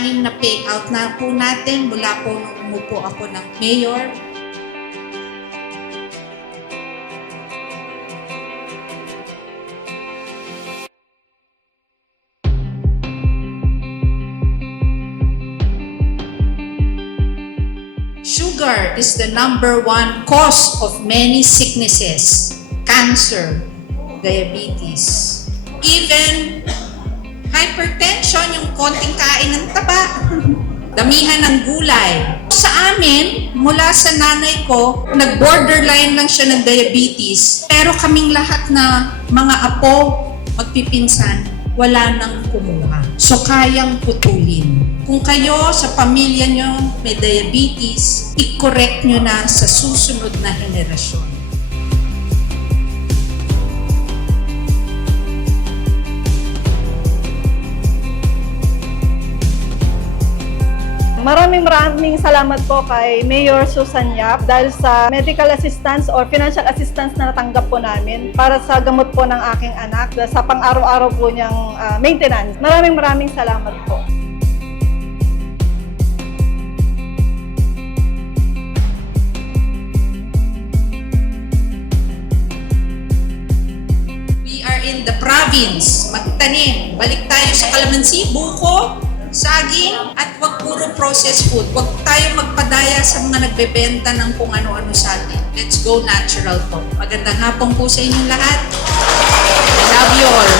anim na payout na po natin mula po nung umupo ako ng mayor. Sugar is the #1 cause of many sicknesses, cancer, diabetes, even hypertension, yung konting kain ng taba, damihan ng gulay. Sa amin, mula sa nanay ko, nag-borderline lang siya ng diabetes, pero kaming lahat na mga apo, magpipinsan, wala nang kumuha. So, kayang putulin. Kung kayo sa pamilya nyo may diabetes, i-correct nyo na sa susunod na henerasyon. Maraming salamat po kay Mayor Susan Yap dahil sa medical assistance or financial assistance na natanggap po namin para sa gamot po ng aking anak sa pang-araw-araw po niyang maintenance. Maraming salamat po. We are in the province, magtanim. Balik tayo sa kalamansi, buko, saging, at wag puro processed food. Wag tayo magpadaya sa mga nagbebenta ng kung ano-ano sa atin. Let's go natural po. Magandang hapon po sa inyong lahat. I love you all.